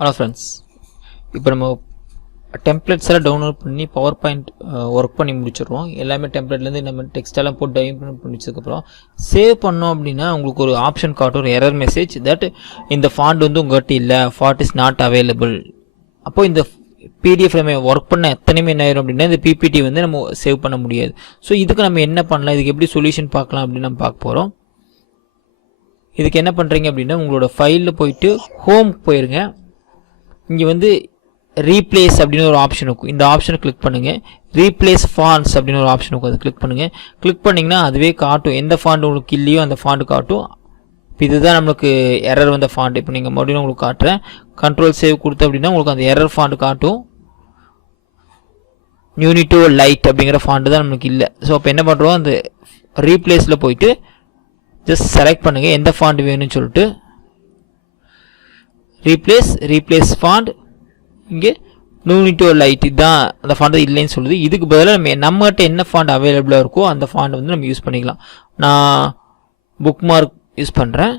Hello friends, இப்போ நம்ம templates எல்லாம் டவுன்லோட் பண்ணி பவர் பாயிண்ட் ஒர்க் பண்ணி முடிச்சிடுறோம். எல்லாமே டெம்ப்ளேட்லேருந்து நம்ம டெக்ஸ்ட் எல்லாம் போட்டு டைப் பண்ணி முடிச்சதுக்கப்புறம் சேவ் பண்ணோம் அப்படின்னா உங்களுக்கு ஒரு ஆப்ஷன் காட்டும், ஒரு எரர் மெசேஜ் தட் இந்த ஃபாண்ட் வந்து உங்கள்கிட்ட இல்லை, ஃபாண்ட் இஸ் நாட் அவைலபிள். அப்போது இந்த பிடிஎஃப் நம்ம ஒர்க் பண்ண எத்தனையுமே என்ன ஆயிரும் அப்படின்னா இந்த பிபிடி வந்து நம்ம சேவ் பண்ண முடியாது. ஸோ இதுக்கு நம்ம என்ன பண்ணலாம், இதுக்கு எப்படி சொல்யூஷன் பார்க்கலாம் அப்படின்னு நம்ம பார்க்க போகிறோம். இதுக்கு என்ன பண்ணுறீங்க அப்படின்னா உங்களோட ஃபைலில் போயிட்டு ஹோம் போயிருங்க. இங்கே வந்து ரீப்ளேஸ் அப்படின்னு ஒரு ஆப்ஷன் இருக்கும், இந்த ஆப்ஷனை கிளிக் பண்ணுங்கள். ரீப்ளேஸ் ஃபாண்ட்ஸ் அப்படின்னு ஒரு ஆப்ஷன் இருக்கும், அதை கிளிக் பண்ணுங்கள். கிளிக் பண்ணிங்கன்னா அதுவே காட்டும், எந்த ஃபாண்ட் உங்களுக்கு இல்லையோ அந்த ஃபாண்ட் காட்டும். இப்போ இதுதான் நம்மளுக்கு எரர் வந்த ஃபாண்ட். இப்போ நீங்கள் மறுபடியும் உங்களுக்கு காட்டுறேன், கண்ட்ரோல் சேவ் கொடுத்து அப்படின்னா உங்களுக்கு அந்த எரர் ஃபாண்ட் காட்டும். யூனிட்டோ லைட் அப்படிங்கிற ஃபாண்ட் தான் நம்மளுக்கு இல்லை. ஸோ அப்போ என்ன பண்ணுறோம், அந்த ரீப்ளேஸில் போயிட்டு ஜஸ்ட் செலக்ட் பண்ணுங்கள் எந்த ஃபாண்ட் வேணும்னு சொல்லிட்டு. ரீப்ளேஸ் ஃபாண்ட், இங்கே யூனிட்டோ லைட் இதுதான் அந்த ஃபாண்ட் இல்லைன்னு சொல்லுது. இதுக்கு பதிலாக நம்மகிட்ட என்ன ஃபாண்ட் அவைலபிளாக இருக்கோ அந்த ஃபாண்ட் வந்து நம்ம யூஸ் பண்ணிக்கலாம். நான் புக் மார்க் யூஸ் பண்ணுறேன்.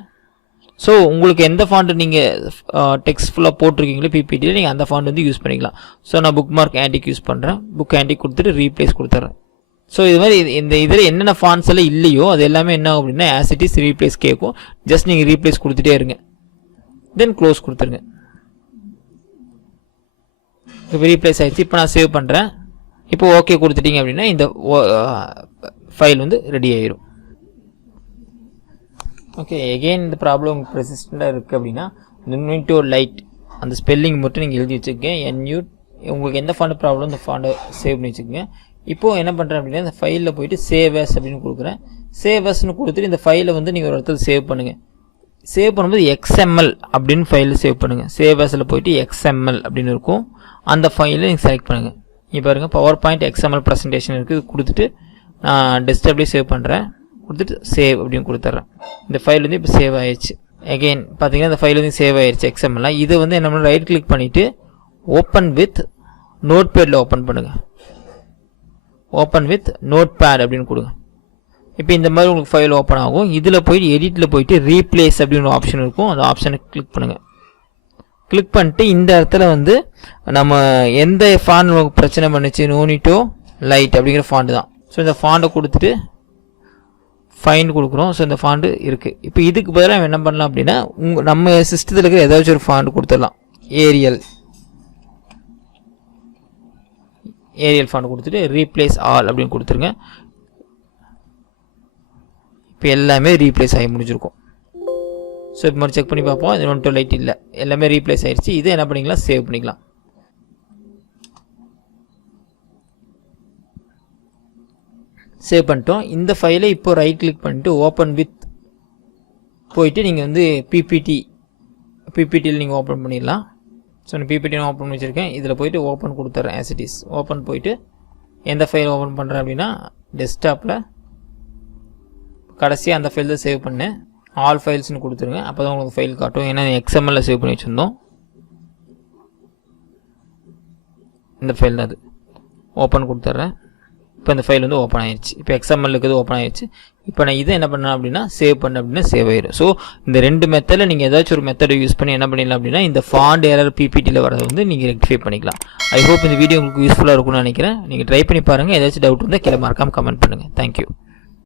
ஸோ உங்களுக்கு எந்த ஃபாண்ட்டு நீங்கள் டெக்ஸ்ட் ஃபுல்லாக போட்டிருக்கீங்களோ பிபிடியில் நீங்கள் அந்த ஃபாண்ட் வந்து யூஸ் பண்ணிக்கலாம். ஸோ நான் புக் மார்க் ஆன்டிக் யூஸ் பண்ணுறேன். புக் ஆன்டிக் கொடுத்துட்டு ரீப்ளேஸ் கொடுத்துட்றேன். ஸோ இது மாதிரி இந்த இதில் என்னென்ன ஃபாண்ட்ஸ் எல்லாம் இல்லையோ அது எல்லாமே என்ன ஆகும் அப்படின்னா ஆஸ் இட் இஸ் ரீப்ளேஸ் கேட்கும். ஜஸ்ட் நீங்கள் ரீப்ளேஸ் கொடுத்துட்டே இருங்க, தென் க்ளோஸ் கொடுத்துருங்க. இப்போ ரீப்ளேஸ் ஆகிடுச்சு. இப்போ நான் சேவ் பண்ணுறேன். இப்போ ஓகே கொடுத்துட்டீங்க அப்படின்னா இந்த ஃபைல் வந்து ரெடி ஆயிரும். ஓகே, எகெயின் இந்த ப்ராப்ளம் ரெசிஸ்டண்டாக இருக்குது அப்படின்னா யூனிட்டோ லைட் அந்த ஸ்பெல்லிங் மட்டும் நீங்கள் எழுதி வச்சுக்கோங்க. உங்களுக்கு எந்த ஃபாண்ட் ப்ராப்ளம் இந்த ஃபாண்டை சேவ் பண்ணி வச்சுக்கோங்க. இப்போது என்ன பண்ணுறேன் அப்படின்னா இந்த ஃபைலில் போய்ட்டு சேவ் as அப்படின்னு கொடுக்குறேன். சேவ் asன்னு கொடுத்துட்டு இந்த ஃபைலை வந்து நீங்கள் ஒரு இடத்துல சேவ் பண்ணுங்கள். சேவ் பண்ணும்போது XML அப்படின்னு ஃபைலில் சேவ் பண்ணுங்கள். சேவ் asல போய்ட்டு XML அப்படின்னு இருக்கும், அந்த ஃபைலை நீங்கள் செலக்ட் பண்ணுங்கள். இப்போ பாருங்கள் பவர் பாயிண்ட் XML ப்ரெசன்டேஷன் இருக்குது, கொடுத்துட்டு நான் டெஸ்க்டாப்லேயே சேவ் பண்ணுறேன். கொடுத்துட்டு சேவ் அப்படின்னு கொடுத்துட்றேன். இந்த ஃபைல் வந்து இப்போ சேவ் ஆயிடுச்சு. அகெயின் பார்த்தீங்கன்னா இந்த ஃபைல் வந்து சேவ் ஆயிடுச்சு XML. இது வந்து என்ன பண்ணணும், ரைட் கிளிக் பண்ணிவிட்டு ஓப்பன் வித் நோட் பேடில் ஓப்பன் பண்ணுங்கள். ஓப்பன் வித் நோட் பேட் அப்படின்னு கொடுங்க. இப்போ இந்த மாதிரி உங்களுக்கு ஃபைல் ஓப்பன் ஆகும். இதில் போயிட்டு எடிட்டில் போயிட்டு ரீப்ளேஸ் அப்படின்னு ஒரு ஆப்ஷன் இருக்கும், அந்த ஆப்ஷனை கிளிக் பண்ணுங்கள். கிளிக் பண்ணிட்டு இந்த இடத்துல வந்து நம்ம எந்த ஃபாண்ட் நமக்கு பிரச்சனை பண்ணுச்சு, யூனிட்டோ லைட் அப்படிங்கிற ஃபாண்ட் தான். ஸோ இந்த ஃபாண்டை கொடுத்துட்டு ஃபைன் கொடுக்குறோம். ஸோ இந்த ஃபாண்டு இருக்குது. இப்போ இதுக்கு பதிலாக என்ன பண்ணலாம் அப்படின்னா நம்ம சிஸ்டத்தில் இருக்கிற ஏதாச்சும் ஒரு ஃபாண்ட் கொடுத்துடலாம். ஏரியல் ஃபாண்ட் கொடுத்துட்டு ரீப்ளேஸ் ஆல் அப்படின்னு கொடுத்துருங்க. இப்போ எல்லாமே ரீப்ளேஸ் ஆகி முடிஞ்சிருக்கும். ஸோ இப்போ மாதிரி செக் பண்ணி பார்ப்போம். இது யூனிட்டோ லைட் இல்லை, எல்லாமே ரீப்ளேஸ் ஆகிடுச்சு. இது என்ன பண்ணிக்கலாம், சேவ் பண்ணிக்கலாம். சேவ் பண்ணிட்டோம். இந்த ஃபைலை இப்போ ரைட் கிளிக் பண்ணிட்டு ஓப்பன் வித் போயிட்டு நீங்கள் வந்து பிபிடியில் நீங்கள் ஓப்பன் பண்ணிடலாம். ஸோ நான் பிபிடி ஓப்பன் பண்ணி வச்சுருக்கேன். இதில் போய்ட்டு ஓப்பன் கொடுத்துட்றேன் ஆஸ் இட் இஸ். ஓப்பன் போயிட்டு எந்த ஃபைல் ஓப்பன் பண்ணுறேன் அப்படின்னா டெஸ்க்டாப்பில் கடைசியாக அந்த ஃபைல் தான் சேவ் பண்ணேன். ஆல் ஃபைல்ஸ்னு கொடுத்துருங்க, அப்போ தான் உங்களுக்கு ஃபைல் காட்டும். ஏன்னா XML சேவ் பண்ணி வச்சுருந்தோம். இந்த ஃபைல் தான் அது. ஓப்பன் கொடுத்துட்றேன். இப்போ இந்த ஃபைல் வந்து ஓப்பன் ஆயிடுச்சு. இப்போ XML இருக்குது, ஓப்பன் ஆயிடுச்சு. இப்போ நான் இதை என்ன பண்ணேன் அப்படின்னா சேவ் பண்ண அப்படின்னா சேவ் ஆயிடும். ஸோ இந்த ரெண்டு மெத்தடில் நீங்கள் ஏதாச்சும் ஒரு மெத்தடை யூஸ் பண்ணி என்ன பண்ணிடலாம் அப்படின்னா இந்த ஃபாண்ட் எரர் பிபிடியில் வரதை வந்து நீங்கள் ரெக்டிஃபை பண்ணிக்கலாம். ஐ ஹோப் இந்த வீடியோ உங்களுக்கு யூஸ்ஃபுல்லாக இருக்கும்னு நினைக்கிறேன். நீங்கள் ட்ரை பண்ணி பாருங்கள். ஏதாச்சும் டவுட் இருந்தால் கீழே மறக்காமல் கமெண்ட் பண்ணுங்கள். தேங்க்யூ.